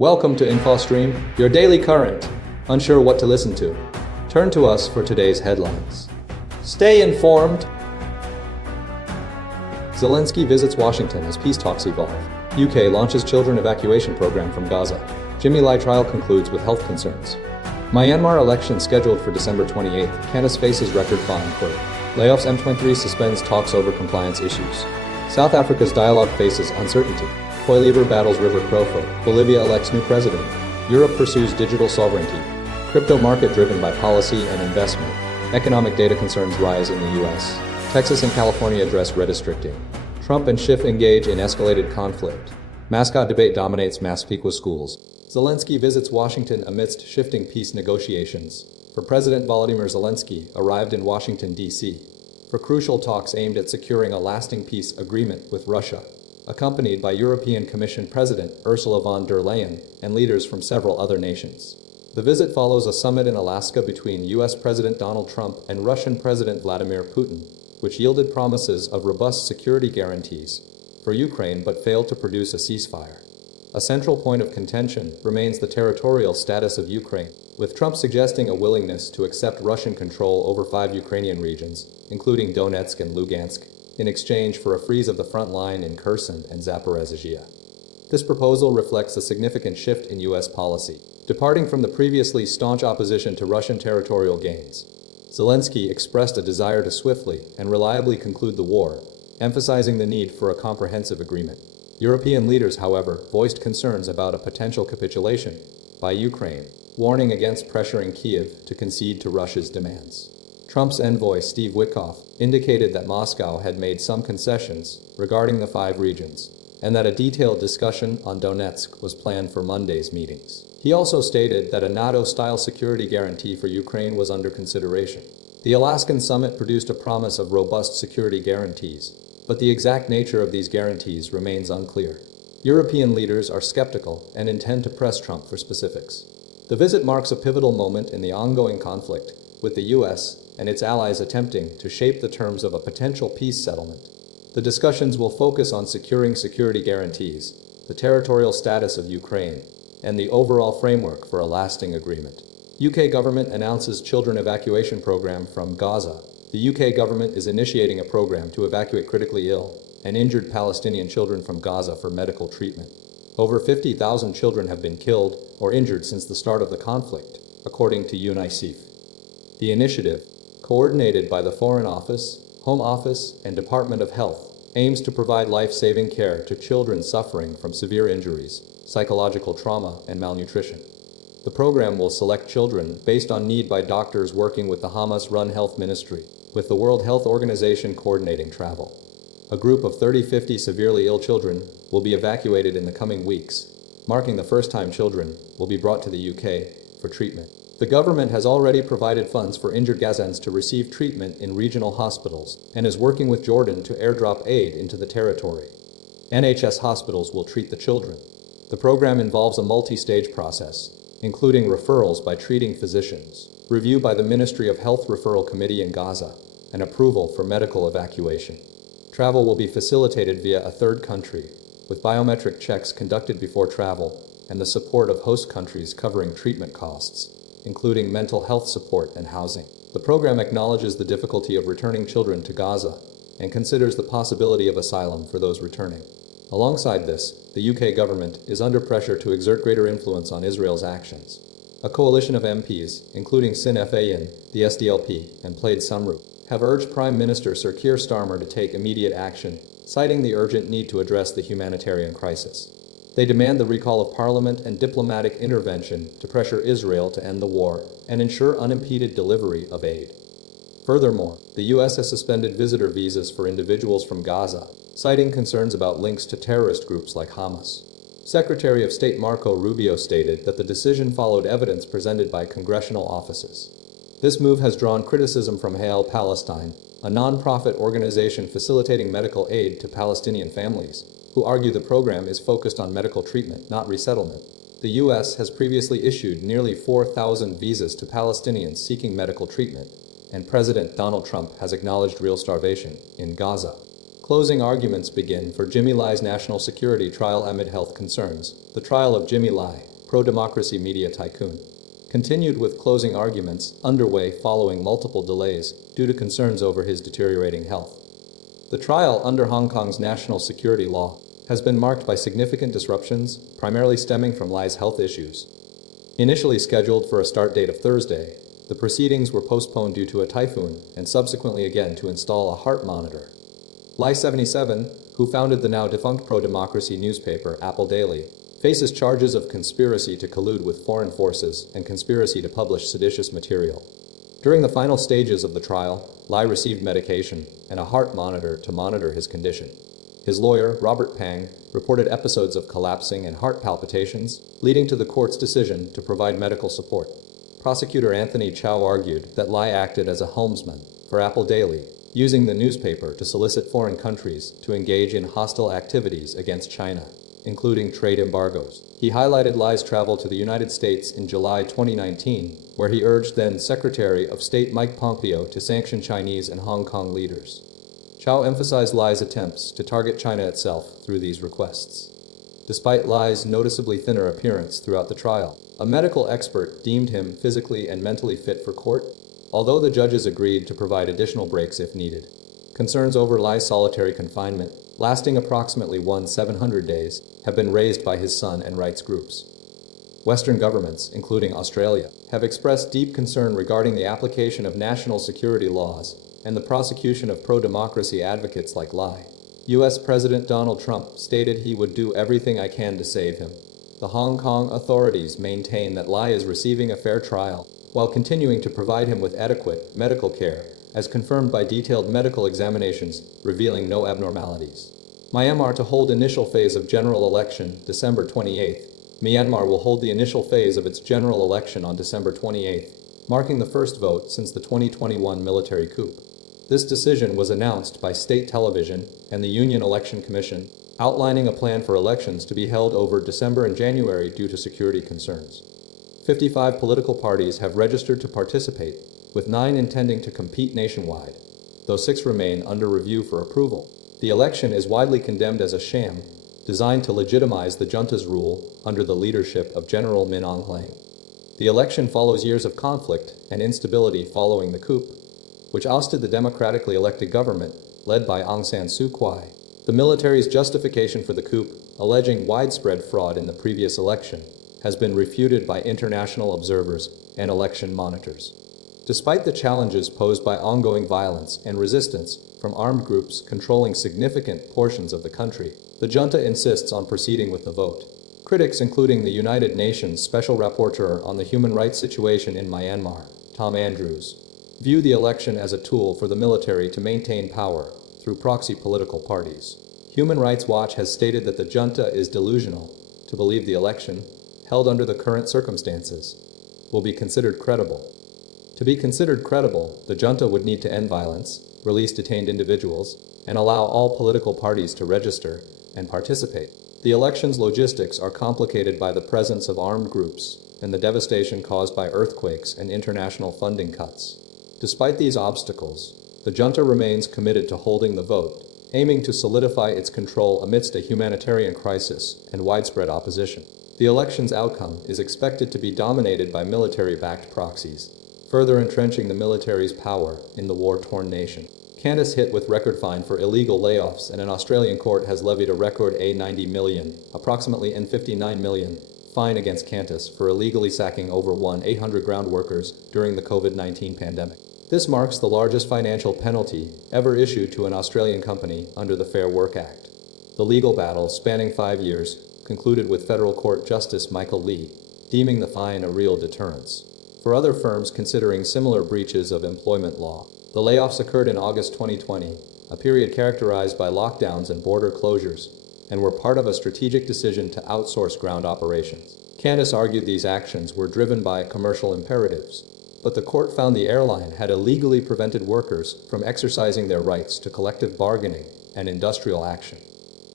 Welcome to InfoStream, your daily current. Unsure what to listen to? Turn to us for today's headlines. Stay informed. Zelensky visits Washington as peace talks evolve. UK launches children evacuation program from Gaza. Jimmy Lai trial concludes with health concerns. Myanmar election scheduled for December 28th. Qantas faces record fine for Layoffs. M23 suspends talks over compliance issues. South Africa's dialogue faces uncertainty. Poilievre battles River-Crowfoot. Bolivia elects new president. Europe pursues digital sovereignty. Crypto market driven by policy and investment. Economic data concerns rise in the US. Texas and California address redistricting. Trump and Schiff engage in escalated conflict. Mascot debate dominates Massapequa schools. Zelensky visits Washington amidst shifting peace negotiations. For President Volodymyr Zelensky arrived in Washington, D.C. for crucial talks aimed at securing a lasting peace agreement with Russia, accompanied by European Commission President Ursula von der Leyen and leaders from several other nations. The visit follows a summit in Alaska between U.S. President Donald Trump and Russian President Vladimir Putin, which yielded promises of robust security guarantees for Ukraine but failed to produce a ceasefire. A central point of contention remains the territorial status of Ukraine, with Trump suggesting a willingness to accept Russian control over 5 Ukrainian regions, including Donetsk and Lugansk, in exchange for a freeze of the front line in Kherson and Zaporizhzhia. This proposal reflects a significant shift in U.S. policy, departing from the previously staunch opposition to Russian territorial gains. Zelensky expressed a desire to swiftly and reliably conclude the war, emphasizing the need for a comprehensive agreement. European leaders, however, voiced concerns about a potential capitulation by Ukraine, warning against pressuring Kiev to concede to Russia's demands. Trump's envoy Steve Witkoff indicated that Moscow had made some concessions regarding the 5 regions, and that a detailed discussion on Donetsk was planned for Monday's meetings. He also stated that a NATO-style security guarantee for Ukraine was under consideration. The Alaskan summit produced a promise of robust security guarantees, but the exact nature of these guarantees remains unclear. European leaders are skeptical and intend to press Trump for specifics. The visit marks a pivotal moment in the ongoing conflict, with the U.S. and its allies attempting to shape the terms of a potential peace settlement. The discussions will focus on securing security guarantees, the territorial status of Ukraine, and the overall framework for a lasting agreement. UK government announces children evacuation program from Gaza. The UK government is initiating a program to evacuate critically ill and injured Palestinian children from Gaza for medical treatment. Over 50,000 children have been killed or injured since the start of the conflict, according to UNICEF. The initiative, coordinated by the Foreign Office, Home Office, and Department of Health, aims to provide life-saving care to children suffering from severe injuries, psychological trauma, and malnutrition. The program will select children based on need by doctors working with the Hamas-run health ministry, with the World Health Organization coordinating travel. A group of 30-50 severely ill children will be evacuated in the coming weeks, marking the first time children will be brought to the UK for treatment. The government has already provided funds for injured Gazans to receive treatment in regional hospitals and is working with Jordan to airdrop aid into the territory. NHS hospitals will treat the children. The program involves a multi-stage process, including referrals by treating physicians, review by the Ministry of Health Referral Committee in Gaza, and approval for medical evacuation. Travel will be facilitated via a third country, with biometric checks conducted before travel and the support of host countries covering treatment costs, including mental health support and housing. The program acknowledges the difficulty of returning children to Gaza and considers the possibility of asylum for those returning. Alongside this, the UK government is under pressure to exert greater influence on Israel's actions. A coalition of MPs, including Sinn Féin, the SDLP, and Plaid Cymru, have urged Prime Minister Sir Keir Starmer to take immediate action, citing the urgent need to address the humanitarian crisis. They demand the recall of parliament and diplomatic intervention to pressure Israel to end the war and ensure unimpeded delivery of aid. Furthermore, the U.S. has suspended visitor visas for individuals from Gaza, citing concerns about links to terrorist groups like Hamas. Secretary of State Marco Rubio stated that the decision followed evidence presented by congressional offices. This move has drawn criticism from Hail Palestine, a non-profit organization facilitating medical aid to Palestinian families, who argue the program is focused on medical treatment, not resettlement. The U.S. has previously issued nearly 4,000 visas to Palestinians seeking medical treatment, and President Donald Trump has acknowledged real starvation in Gaza, Closing arguments begin for Jimmy Lai's national security trial amid health concerns. The trial of Jimmy Lai, pro-democracy media tycoon, continued with closing arguments underway following multiple delays due to concerns over his deteriorating health. The trial under Hong Kong's national security law has been marked by significant disruptions, primarily stemming from Lai's health issues. Initially scheduled for a start date of Thursday, the proceedings were postponed due to a typhoon and subsequently again to install a heart monitor. Lai, 77, who founded the now-defunct pro-democracy newspaper Apple Daily, faces charges of conspiracy to collude with foreign forces and conspiracy to publish seditious material. During the final stages of the trial, Lai received medication and a heart monitor to monitor his condition. His lawyer, Robert Pang, reported episodes of collapsing and heart palpitations, leading to the court's decision to provide medical support. Prosecutor Anthony Chow argued that Lai acted as a helmsman for Apple Daily, using the newspaper to solicit foreign countries to engage in hostile activities against China, including trade embargoes. He highlighted Lai's travel to the United States in July 2019, where he urged then Secretary of State Mike Pompeo to sanction Chinese and Hong Kong leaders. Chow emphasized Lai's attempts to target China itself through these requests. Despite Lai's noticeably thinner appearance throughout the trial, a medical expert deemed him physically and mentally fit for court, although the judges agreed to provide additional breaks if needed. Concerns over Lai's solitary confinement, lasting approximately 700 days, have been raised by his son and rights groups. Western governments, including Australia, have expressed deep concern regarding the application of national security laws and the prosecution of pro-democracy advocates like Lai. U.S. President Donald Trump stated he would do everything I can to save him. The Hong Kong authorities maintain that Lai is receiving a fair trial, while continuing to provide him with adequate medical care, as confirmed by detailed medical examinations revealing no abnormalities. Myanmar to hold initial phase of general election December 28. Myanmar will hold the initial phase of its general election on December 28, marking the first vote since the 2021 military coup. This decision was announced by state television and the Union Election Commission, outlining a plan for elections to be held over December and January due to security concerns. 55 political parties have registered to participate, with 9 intending to compete nationwide, though 6 remain under review for approval. The election is widely condemned as a sham, designed to legitimize the junta's rule under the leadership of General Min Aung Hlaing. The election follows years of conflict and instability following the coup, which ousted the democratically elected government led by Aung San Suu Kyi. The military's justification for the coup, alleging widespread fraud in the previous election, has been refuted by international observers and election monitors. Despite the challenges posed by ongoing violence and resistance from armed groups controlling significant portions of the country, the junta insists on proceeding with the vote. Critics, including the United Nations Special Rapporteur on the human rights situation in Myanmar, Tom Andrews, view the election as a tool for the military to maintain power through proxy political parties. Human Rights Watch has stated that the junta is delusional to believe the election, held under the current circumstances, will be considered credible. To be considered credible, the junta would need to end violence, release detained individuals, and allow all political parties to register and participate. The election's logistics are complicated by the presence of armed groups and the devastation caused by earthquakes and international funding cuts. Despite these obstacles, the junta remains committed to holding the vote, aiming to solidify its control amidst a humanitarian crisis and widespread opposition. The election's outcome is expected to be dominated by military-backed proxies, further entrenching the military's power in the war-torn nation. Qantas hit with record fine for illegal layoffs, and an Australian court has levied a record $90 million, approximately $59 million, fine against Qantas for illegally sacking over 1,800 ground workers during the COVID-19 pandemic. This marks the largest financial penalty ever issued to an Australian company under the Fair Work Act. The legal battle, spanning 5 years, concluded with Federal Court Justice Michael Lee deeming the fine a real deterrence. For other firms considering similar breaches of employment law, the layoffs occurred in August 2020, a period characterized by lockdowns and border closures, and were part of a strategic decision to outsource ground operations. Qantas argued these actions were driven by commercial imperatives, but the court found the airline had illegally prevented workers from exercising their rights to collective bargaining and industrial action.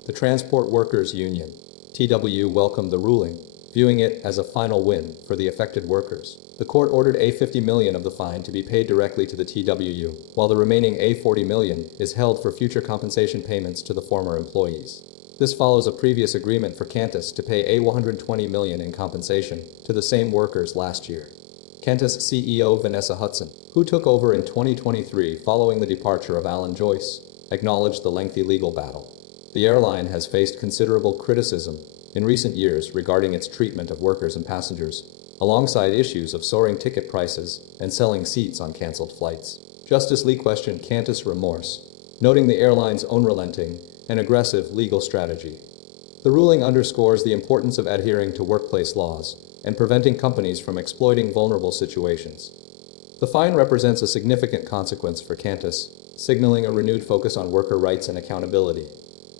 The Transport Workers Union, TW, welcomed the ruling, viewing it as a final win for the affected workers. The court ordered $50 million of the fine to be paid directly to the TWU, while the remaining $40 million is held for future compensation payments to the former employees. This follows a previous agreement for Qantas to pay $120 million in compensation to the same workers last year. Qantas CEO Vanessa Hudson, who took over in 2023 following the departure of Alan Joyce, acknowledged the lengthy legal battle. The airline has faced considerable criticism in recent years regarding its treatment of workers and passengers, alongside issues of soaring ticket prices and selling seats on cancelled flights. Justice Lee questioned Qantas' remorse, noting the airline's unrelenting and aggressive legal strategy. The ruling underscores the importance of adhering to workplace laws and preventing companies from exploiting vulnerable situations. The fine represents a significant consequence for Qantas, signaling a renewed focus on worker rights and accountability.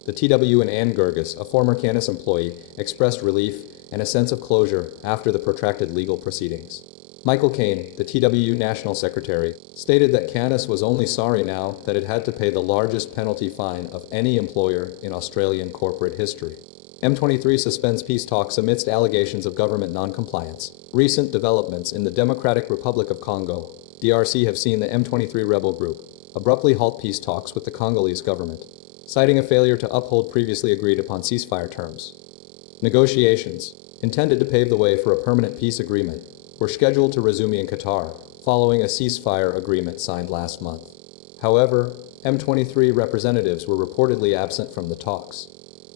The TWU and Ann Gerges, a former Qantas employee, expressed relief and a sense of closure after the protracted legal proceedings. Michael Caine, the TWU National Secretary, stated that Qantas was only sorry now that it had to pay the largest penalty fine of any employer in Australian corporate history. M23 suspends peace talks amidst allegations of government non-compliance. Recent developments in the Democratic Republic of Congo, DRC, have seen the M23 rebel group abruptly halt peace talks with the Congolese government, citing a failure to uphold previously agreed upon ceasefire terms. Negotiations, intended to pave the way for a permanent peace agreement, were scheduled to resume in Qatar following a ceasefire agreement signed last month. However, M23 representatives were reportedly absent from the talks,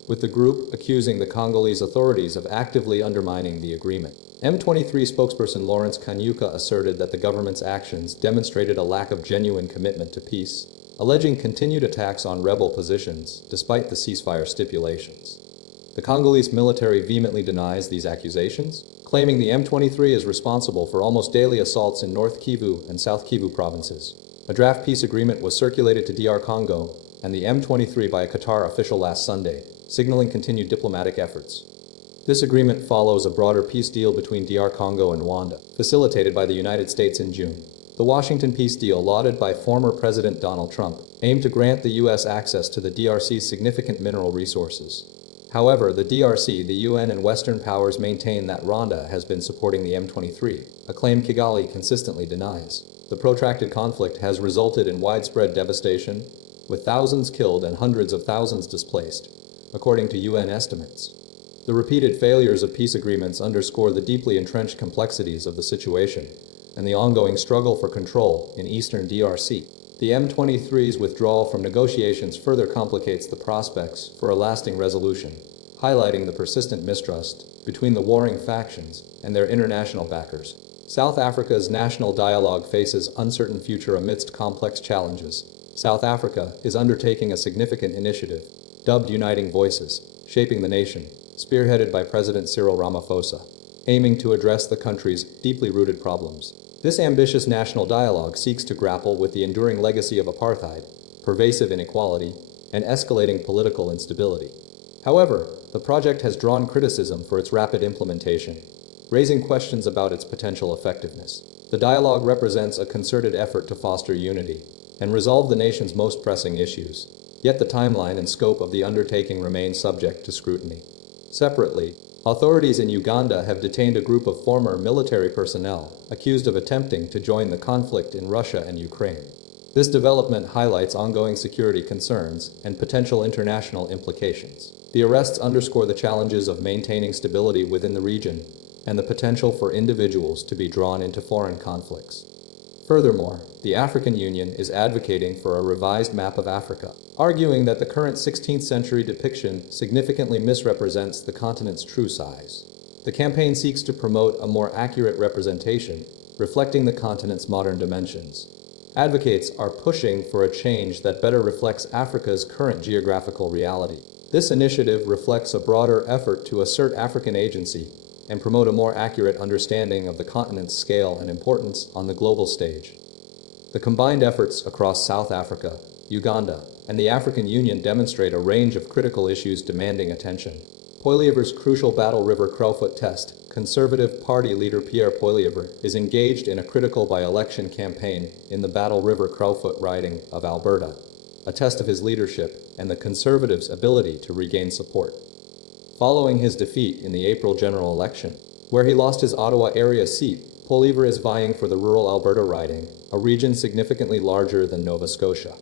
with the group accusing the Congolese authorities of actively undermining the agreement. M23 spokesperson Lawrence Kanyuka asserted that the government's actions demonstrated a lack of genuine commitment to peace, alleging continued attacks on rebel positions despite the ceasefire stipulations. The Congolese military vehemently denies these accusations, claiming the M23 is responsible for almost daily assaults in North Kivu and South Kivu provinces. A draft peace agreement was circulated to DR Congo and the M23 by a Qatar official last Sunday, signaling continued diplomatic efforts. This agreement follows a broader peace deal between DR Congo and Rwanda, facilitated by the United States in June. The Washington peace deal, lauded by former President Donald Trump, aimed to grant the U.S. access to the DRC's significant mineral resources. However, the DRC, the UN, and Western powers maintain that Rwanda has been supporting the M23, a claim Kigali consistently denies. The protracted conflict has resulted in widespread devastation, with thousands killed and hundreds of thousands displaced, according to UN estimates. The repeated failures of peace agreements underscore the deeply entrenched complexities of the situation and the ongoing struggle for control in eastern DRC. The M23's withdrawal from negotiations further complicates the prospects for a lasting resolution, highlighting the persistent mistrust between the warring factions and their international backers. South Africa's national dialogue faces uncertain future amidst complex challenges. South Africa is undertaking a significant initiative, dubbed Uniting Voices, Shaping the Nation, spearheaded by President Cyril Ramaphosa, aiming to address the country's deeply rooted problems. This ambitious national dialogue seeks to grapple with the enduring legacy of apartheid, pervasive inequality, and escalating political instability. However, the project has drawn criticism for its rapid implementation, raising questions about its potential effectiveness. The dialogue represents a concerted effort to foster unity and resolve the nation's most pressing issues, yet the timeline and scope of the undertaking remain subject to scrutiny. Separately, authorities in Uganda have detained a group of former military personnel accused of attempting to join the conflict in Russia and Ukraine. This development highlights ongoing security concerns and potential international implications. The arrests underscore the challenges of maintaining stability within the region and the potential for individuals to be drawn into foreign conflicts. Furthermore, the African Union is advocating for a revised map of Africa, arguing that the current 16th century depiction significantly misrepresents the continent's true size. The campaign seeks to promote a more accurate representation, reflecting the continent's modern dimensions. Advocates are pushing for a change that better reflects Africa's current geographical reality. This initiative reflects a broader effort to assert African agency and promote a more accurate understanding of the continent's scale and importance on the global stage. The combined efforts across South Africa, Uganda, and the African Union demonstrate a range of critical issues demanding attention. Poilievre's crucial battle River-Crowfoot test, Conservative Party leader Pierre Poilievre is engaged in a critical by-election campaign in the Battle River-Crowfoot riding of Alberta, a test of his leadership and the Conservatives' ability to regain support. Following his defeat in the April general election, where he lost his Ottawa area seat, Poilievre is vying for the rural Alberta riding, a region significantly larger than Nova Scotia.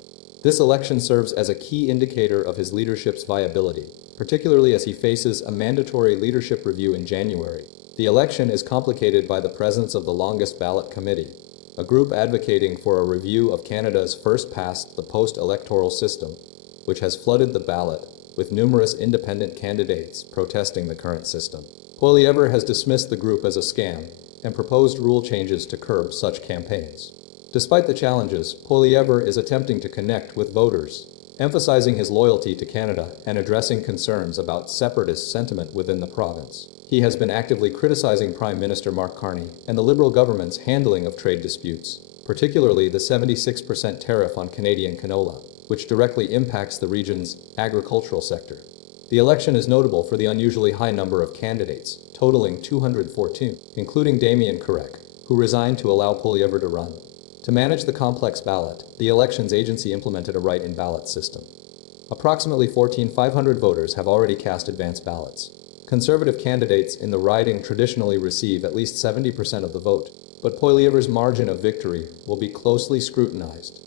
This election serves as a key indicator of his leadership's viability, particularly as he faces a mandatory leadership review in January. The election is complicated by the presence of the Longest Ballot Committee, a group advocating for a review of Canada's first past the post-electoral system, which has flooded the ballot with numerous independent candidates protesting the current system. Poilievre has dismissed the group as a scam and proposed rule changes to curb such campaigns. Despite the challenges, Poilievre is attempting to connect with voters, emphasizing his loyalty to Canada and addressing concerns about separatist sentiment within the province. He has been actively criticizing Prime Minister Mark Carney and the Liberal government's handling of trade disputes, particularly the 76% tariff on Canadian canola, which directly impacts the region's agricultural sector. The election is notable for the unusually high number of candidates, totaling 214, including Damien Carec, who resigned to allow Poilievre to run. To manage the complex ballot, the elections agency implemented a write-in ballot system. Approximately 14,500 voters have already cast advance ballots. Conservative candidates in the riding traditionally receive at least 70% of the vote, but Poilievre's margin of victory will be closely scrutinized.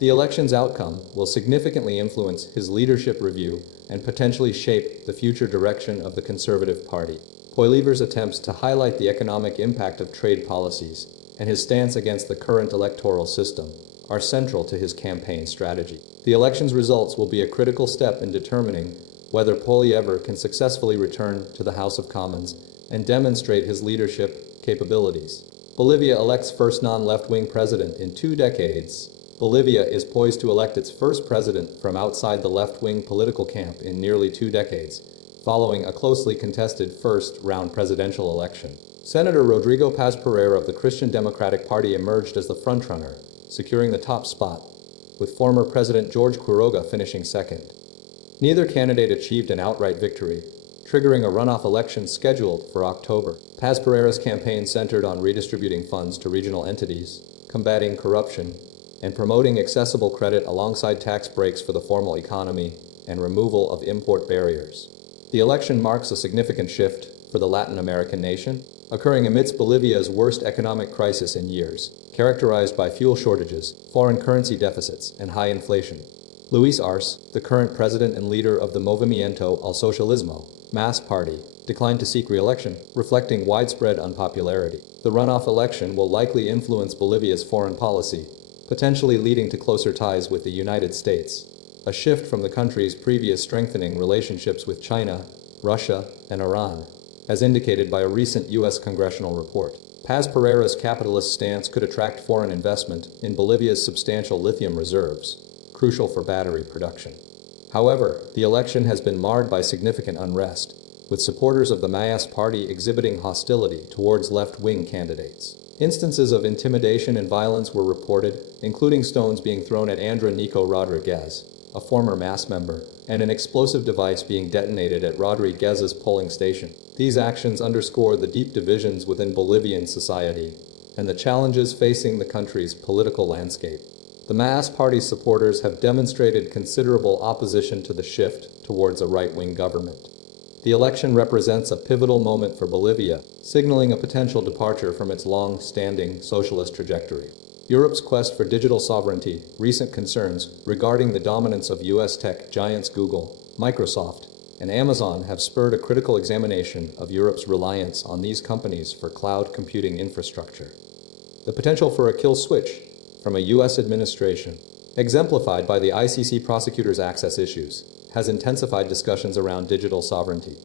The election's outcome will significantly influence his leadership review and potentially shape the future direction of the Conservative Party. Poilievre's attempts to highlight the economic impact of trade policies and his stance against the current electoral system are central to his campaign strategy. The election's results will be a critical step in determining whether Poilievre can successfully return to the House of Commons and demonstrate his leadership capabilities. Bolivia elects first non-left-wing president in 2 decades. Bolivia is poised to elect its first president from outside the left-wing political camp in nearly 2 decades, following a closely contested first-round presidential election. Senator Rodrigo Paz Pereira of the Christian Democratic Party emerged as the frontrunner, securing the top spot, with former President George Quiroga finishing second. Neither candidate achieved an outright victory, triggering a runoff election scheduled for October. Paz Pereira's campaign centered on redistributing funds to regional entities, combating corruption, and promoting accessible credit alongside tax breaks for the formal economy and removal of import barriers. The election marks a significant shift for the Latin American nation, occurring amidst Bolivia's worst economic crisis in years, characterized by fuel shortages, foreign currency deficits, and high inflation. Luis Arce, the current president and leader of the Movimiento al Socialismo, MAS party, declined to seek re-election, reflecting widespread unpopularity. The runoff election will likely influence Bolivia's foreign policy, potentially leading to closer ties with the United States, a shift from the country's previous strengthening relationships with China, Russia, and Iran, as indicated by a recent U.S. congressional report. Paz Pereira's capitalist stance could attract foreign investment in Bolivia's substantial lithium reserves, crucial for battery production. However, the election has been marred by significant unrest, with supporters of the MAS party exhibiting hostility towards left-wing candidates. Instances of intimidation and violence were reported, including stones being thrown at Andra Nico Rodriguez, a former MAS member, and an explosive device being detonated at Rodriguez's polling station. These actions underscore the deep divisions within Bolivian society and the challenges facing the country's political landscape. The MAS party's supporters have demonstrated considerable opposition to the shift towards a right-wing government. The election represents a pivotal moment for Bolivia, signaling a potential departure from its long-standing socialist trajectory. Europe's quest for digital sovereignty, recent concerns regarding the dominance of U.S. tech giants Google, Microsoft, and Amazon have spurred a critical examination of Europe's reliance on these companies for cloud computing infrastructure. The potential for a kill switch from a U.S. administration, exemplified by the ICC prosecutor's access issues, has intensified discussions around digital sovereignty.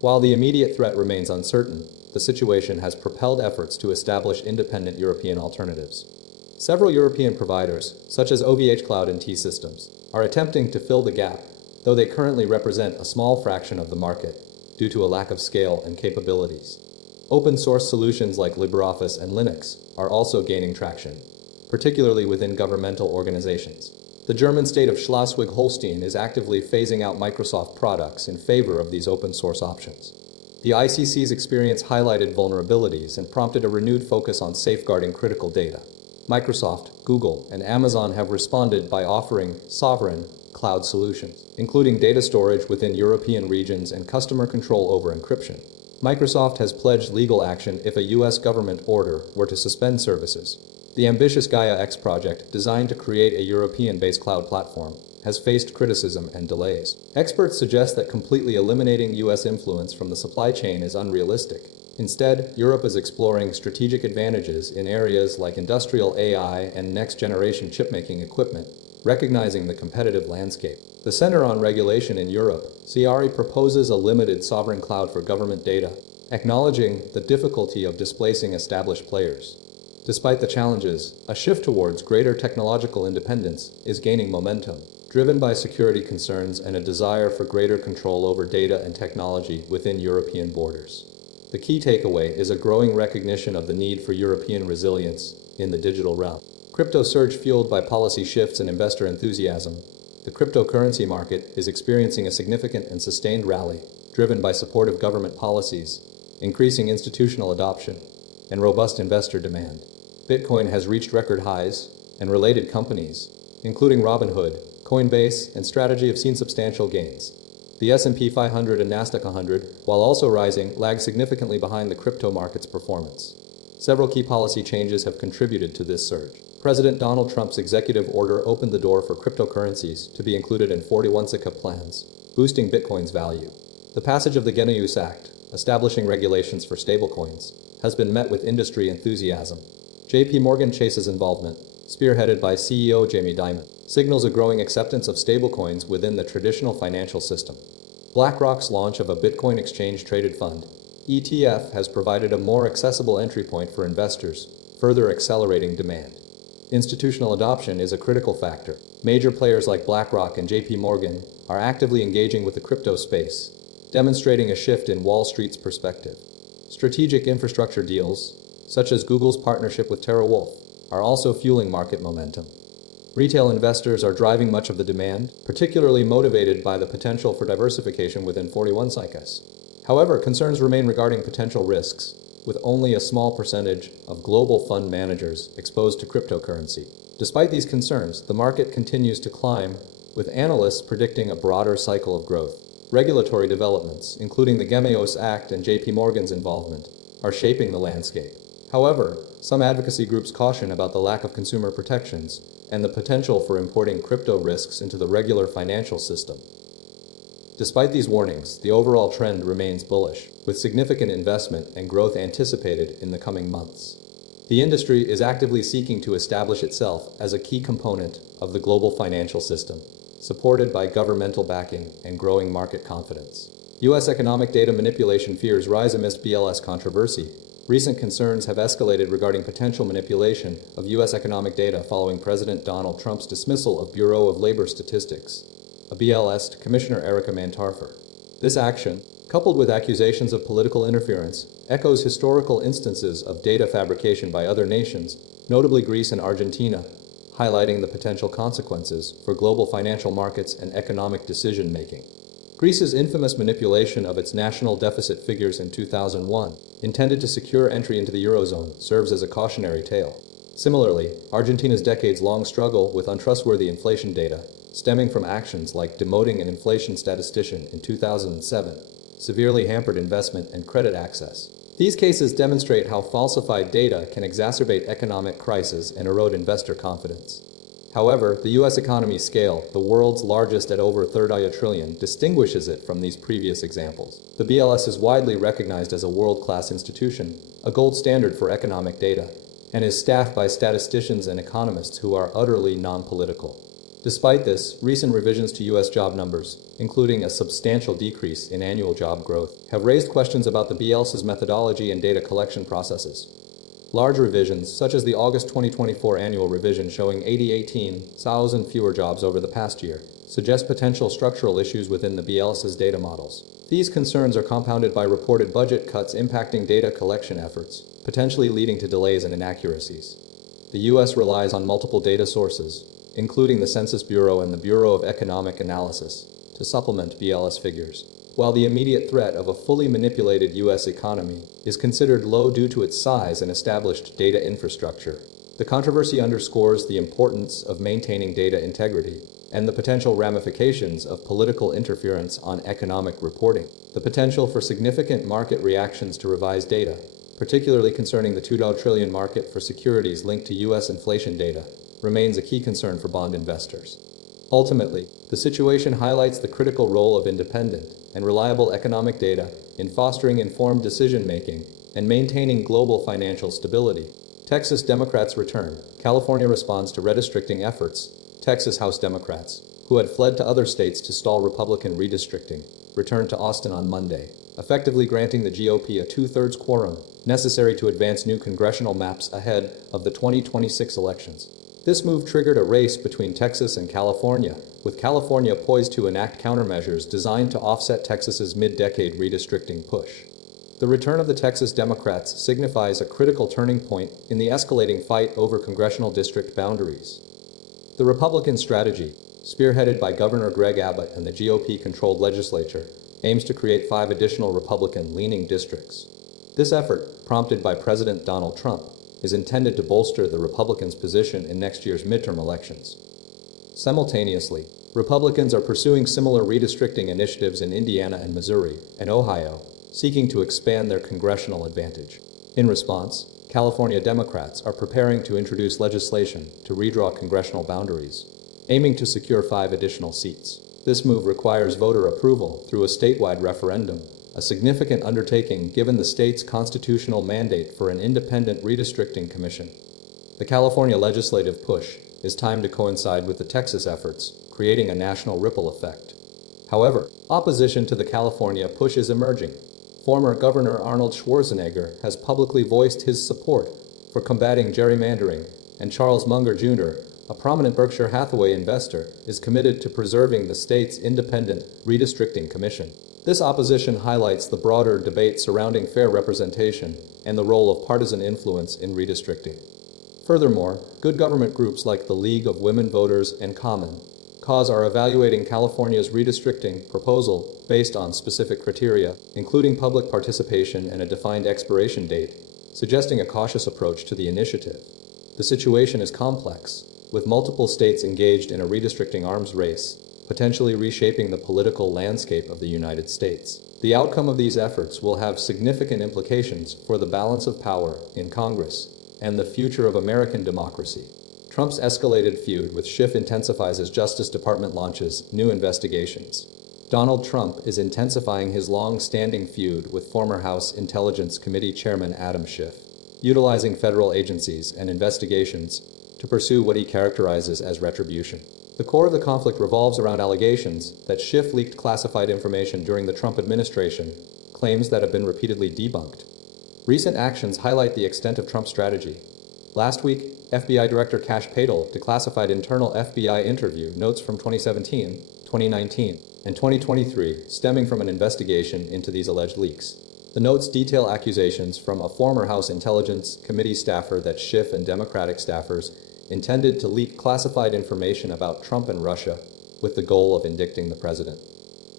While the immediate threat remains uncertain, the situation has propelled efforts to establish independent European alternatives. Several European providers, such as OVH Cloud and T-Systems, are attempting to fill the gap, though they currently represent a small fraction of the market due to a lack of scale and capabilities. Open-source solutions like LibreOffice and Linux are also gaining traction, particularly within governmental organizations. The German state of Schleswig-Holstein is actively phasing out Microsoft products in favor of these open-source options. The ICC's experience highlighted vulnerabilities and prompted a renewed focus on safeguarding critical data. Microsoft, Google, and Amazon have responded by offering sovereign, cloud solutions, including data storage within European regions and customer control over encryption. Microsoft has pledged legal action if a U.S. government order were to suspend services. The ambitious Gaia X project, designed to create a European-based cloud platform, has faced criticism and delays. Experts suggest that completely eliminating U.S. influence from the supply chain is unrealistic. Instead, Europe is exploring strategic advantages in areas like industrial AI and next-generation chipmaking equipment, recognizing the competitive landscape. The Center on Regulation in Europe, CRE, proposes a limited sovereign cloud for government data, acknowledging the difficulty of displacing established players. Despite the challenges, a shift towards greater technological independence is gaining momentum, driven by security concerns and a desire for greater control over data and technology within European borders. The key takeaway is a growing recognition of the need for European resilience in the digital realm. Crypto surge fueled by policy shifts and investor enthusiasm. The cryptocurrency market is experiencing a significant and sustained rally, driven by supportive government policies, increasing institutional adoption, and robust investor demand. Bitcoin has reached record highs, and related companies, including Robinhood, Coinbase, and Strategy, have seen substantial gains. The S&P 500 and Nasdaq 100, while also rising, lag significantly behind the crypto market's performance. Several key policy changes have contributed to this surge. President Donald Trump's executive order opened the door for cryptocurrencies to be included in 41 SICA plans, boosting Bitcoin's value. The passage of the Genius Act, establishing regulations for stablecoins, has been met with industry enthusiasm. J.P. Morgan Chase's involvement, spearheaded by CEO Jamie Dimon, signals a growing acceptance of stablecoins within the traditional financial system. BlackRock's launch of a Bitcoin exchange-traded fund, ETF, has provided a more accessible entry point for investors, further accelerating demand. Institutional adoption is a critical factor. Major players like BlackRock and J.P. Morgan are actively engaging with the crypto space, demonstrating a shift in Wall Street's perspective. Strategic infrastructure deals, such as Google's partnership with TerraWolf, are also fueling market momentum. Retail investors are driving much of the demand, particularly motivated by the potential for diversification within 41 SICAs. However, concerns remain regarding potential risks, with only a small percentage of global fund managers exposed to cryptocurrency. Despite these concerns, the market continues to climb, with analysts predicting a broader cycle of growth. Regulatory developments, including the Genius Act and J.P. Morgan's involvement, are shaping the landscape. However, some advocacy groups caution about the lack of consumer protections and the potential for importing crypto risks into the regular financial system. Despite these warnings, the overall trend remains bullish, with significant investment and growth anticipated in the coming months. The industry is actively seeking to establish itself as a key component of the global financial system, supported by governmental backing and growing market confidence. U.S. economic data manipulation fears rise amidst BLS controversy. Recent concerns have escalated regarding potential manipulation of U.S. economic data following President Donald Trump's dismissal of Bureau of Labor Statistics, a BLS Commissioner Erica Mantarfer. This action, coupled with accusations of political interference, echoes historical instances of data fabrication by other nations, notably Greece and Argentina, highlighting the potential consequences for global financial markets and economic decision-making. Greece's infamous manipulation of its national deficit figures in 2001, intended to secure entry into the Eurozone, serves as a cautionary tale. Similarly, Argentina's decades-long struggle with untrustworthy inflation data, stemming from actions like demoting an inflation statistician in 2007, severely hampered investment and credit access. These cases demonstrate how falsified data can exacerbate economic crises and erode investor confidence. However, the U.S. economy's scale, the world's largest at over $30 trillion, distinguishes it from these previous examples. The BLS is widely recognized as a world-class institution, a gold standard for economic data, and is staffed by statisticians and economists who are utterly non-political. Despite this, recent revisions to U.S. job numbers, including a substantial decrease in annual job growth, have raised questions about the BLS's methodology and data collection processes. Large revisions, such as the August 2024 annual revision showing 18,000 fewer jobs over the past year, suggest potential structural issues within the BLS's data models. These concerns are compounded by reported budget cuts impacting data collection efforts, potentially leading to delays and inaccuracies. The U.S. relies on multiple data sources, including the Census Bureau and the Bureau of Economic Analysis, to supplement BLS figures. While the immediate threat of a fully manipulated U.S. economy is considered low due to its size and established data infrastructure, the controversy underscores the importance of maintaining data integrity and the potential ramifications of political interference on economic reporting. The potential for significant market reactions to revised data, particularly concerning the $2 trillion market for securities linked to U.S. inflation data, remains a key concern for bond investors. Ultimately, the situation highlights the critical role of independent and reliable economic data in fostering informed decision-making and maintaining global financial stability. Texas Democrats return. California responds to redistricting efforts. Texas House Democrats, who had fled to other states to stall Republican redistricting, returned to Austin on Monday, effectively granting the GOP a two-thirds quorum necessary to advance new congressional maps ahead of the 2026 elections. This move triggered a race between Texas and California, with California poised to enact countermeasures designed to offset Texas's mid-decade redistricting push. The return of the Texas Democrats signifies a critical turning point in the escalating fight over congressional district boundaries. The Republican strategy, spearheaded by Governor Greg Abbott and the GOP-controlled legislature, aims to create 5 additional Republican-leaning districts. This effort, prompted by President Donald Trump, is intended to bolster the Republicans' position in next year's midterm elections. Simultaneously, Republicans are pursuing similar redistricting initiatives in Indiana and Missouri and Ohio, seeking to expand their congressional advantage. In response, California Democrats are preparing to introduce legislation to redraw congressional boundaries, aiming to secure 5 additional seats. This move requires voter approval through a statewide referendum, a significant undertaking given the state's constitutional mandate for an independent redistricting commission. The California legislative push is timed to coincide with the Texas efforts, creating a national ripple effect. However, opposition to the California push is emerging. Former Governor Arnold Schwarzenegger has publicly voiced his support for combating gerrymandering, and Charles Munger Jr., a prominent Berkshire Hathaway investor, is committed to preserving the state's independent redistricting commission. This opposition highlights the broader debate surrounding fair representation and the role of partisan influence in redistricting. Furthermore, good government groups like the League of Women Voters and Common Cause are evaluating California's redistricting proposal based on specific criteria, including public participation and a defined expiration date, suggesting a cautious approach to the initiative. The situation is complex, with multiple states engaged in a redistricting arms race, potentially reshaping the political landscape of the United States. The outcome of these efforts will have significant implications for the balance of power in Congress and the future of American democracy. Trump's escalated feud with Schiff intensifies as Justice Department launches new investigations. Donald Trump is intensifying his long-standing feud with former House Intelligence Committee Chairman Adam Schiff, utilizing federal agencies and investigations to pursue what he characterizes as retribution. The core of the conflict revolves around allegations that Schiff leaked classified information during the Trump administration, claims that have been repeatedly debunked. Recent actions highlight the extent of Trump's strategy. Last week, FBI Director Kash Patel declassified internal FBI interview notes from 2017, 2019, and 2023 stemming from an investigation into these alleged leaks. The notes detail accusations from a former House Intelligence Committee staffer that Schiff and Democratic staffers intended to leak classified information about Trump and Russia with the goal of indicting the president.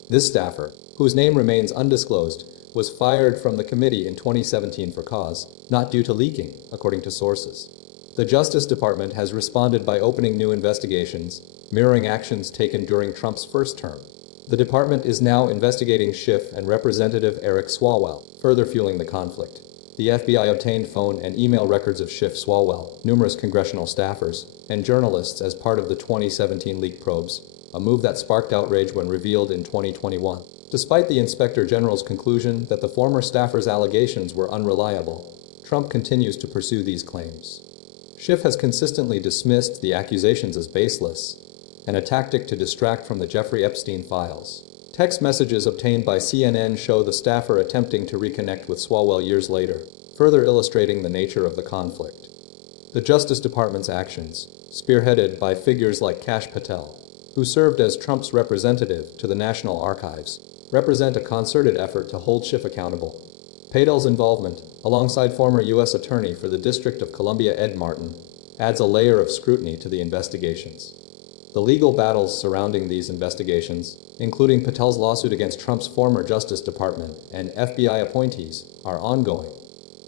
This staffer, whose name remains undisclosed, was fired from the committee in 2017 for cause, not due to leaking, according to sources. The Justice Department has responded by opening new investigations, mirroring actions taken during Trump's first term. The department is now investigating Schiff and Representative Eric Swalwell, further fueling the conflict. The FBI obtained phone and email records of Schiff, Swalwell, numerous congressional staffers, and journalists as part of the 2017 leak probes, a move that sparked outrage when revealed in 2021. Despite the Inspector General's conclusion that the former staffer's allegations were unreliable, Trump continues to pursue these claims. Schiff has consistently dismissed the accusations as baseless, and a tactic to distract from the Jeffrey Epstein files. Text messages obtained by CNN show the staffer attempting to reconnect with Swalwell years later, further illustrating the nature of the conflict. The Justice Department's actions, spearheaded by figures like Kash Patel, who served as Trump's representative to the National Archives, represent a concerted effort to hold Schiff accountable. Patel's involvement, alongside former U.S. Attorney for the District of Columbia Ed Martin, adds a layer of scrutiny to the investigations. The legal battles surrounding these investigations, including Patel's lawsuit against Trump's former Justice Department and FBI appointees, are ongoing.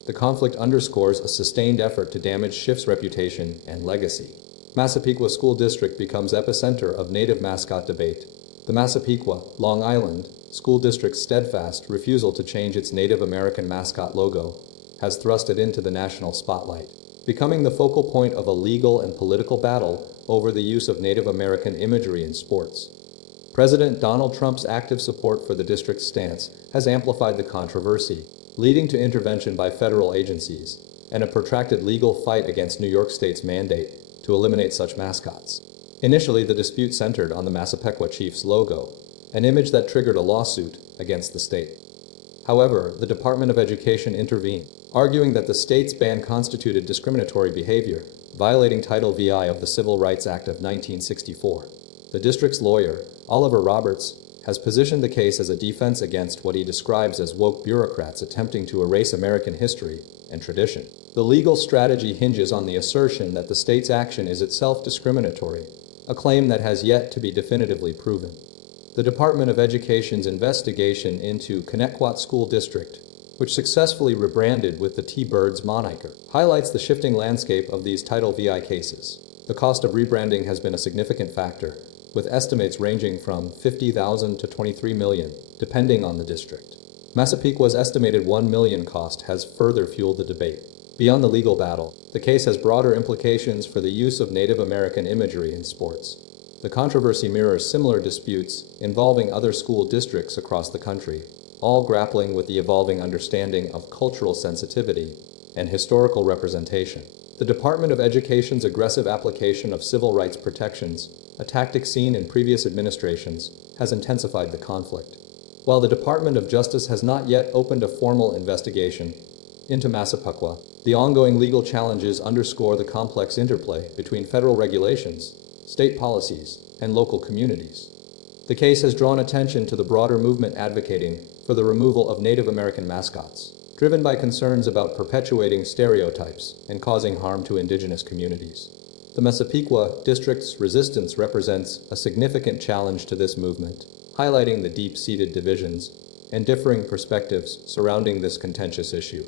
The conflict underscores a sustained effort to damage Schiff's reputation and legacy. Massapequa School District becomes epicenter of native mascot debate. The Massapequa, Long Island, School District's steadfast refusal to change its Native American mascot logo has thrust it into the national spotlight, becoming the focal point of a legal and political battle over the use of Native American imagery in sports. President Donald Trump's active support for the district's stance has amplified the controversy, leading to intervention by federal agencies and a protracted legal fight against New York State's mandate to eliminate such mascots. Initially, the dispute centered on the Massapequa Chiefs logo, an image that triggered a lawsuit against the state. However, the Department of Education intervened, arguing that the state's ban constituted discriminatory behavior, violating Title VI of the Civil Rights Act of 1964. The district's lawyer, Oliver Roberts, has positioned the case as a defense against what he describes as woke bureaucrats attempting to erase American history and tradition. The legal strategy hinges on the assertion that the state's action is itself discriminatory, a claim that has yet to be definitively proven. The Department of Education's investigation into Connecticut School District, which successfully rebranded with the T-Birds moniker, highlights the shifting landscape of these Title VI cases. The cost of rebranding has been a significant factor, with estimates ranging from $50,000 to $23 million, depending on the district. Massapequa's estimated $1 million cost has further fueled the debate. Beyond the legal battle, the case has broader implications for the use of Native American imagery in sports. The controversy mirrors similar disputes involving other school districts across the country, all grappling with the evolving understanding of cultural sensitivity and historical representation. The Department of Education's aggressive application of civil rights protections, a tactic seen in previous administrations, has intensified the conflict. While the Department of Justice has not yet opened a formal investigation into Massapequa, the ongoing legal challenges underscore the complex interplay between federal regulations, state policies, and local communities. The case has drawn attention to the broader movement advocating for the removal of Native American mascots, driven by concerns about perpetuating stereotypes and causing harm to indigenous communities. The Massapequa district's resistance represents a significant challenge to this movement, highlighting the deep-seated divisions and differing perspectives surrounding this contentious issue.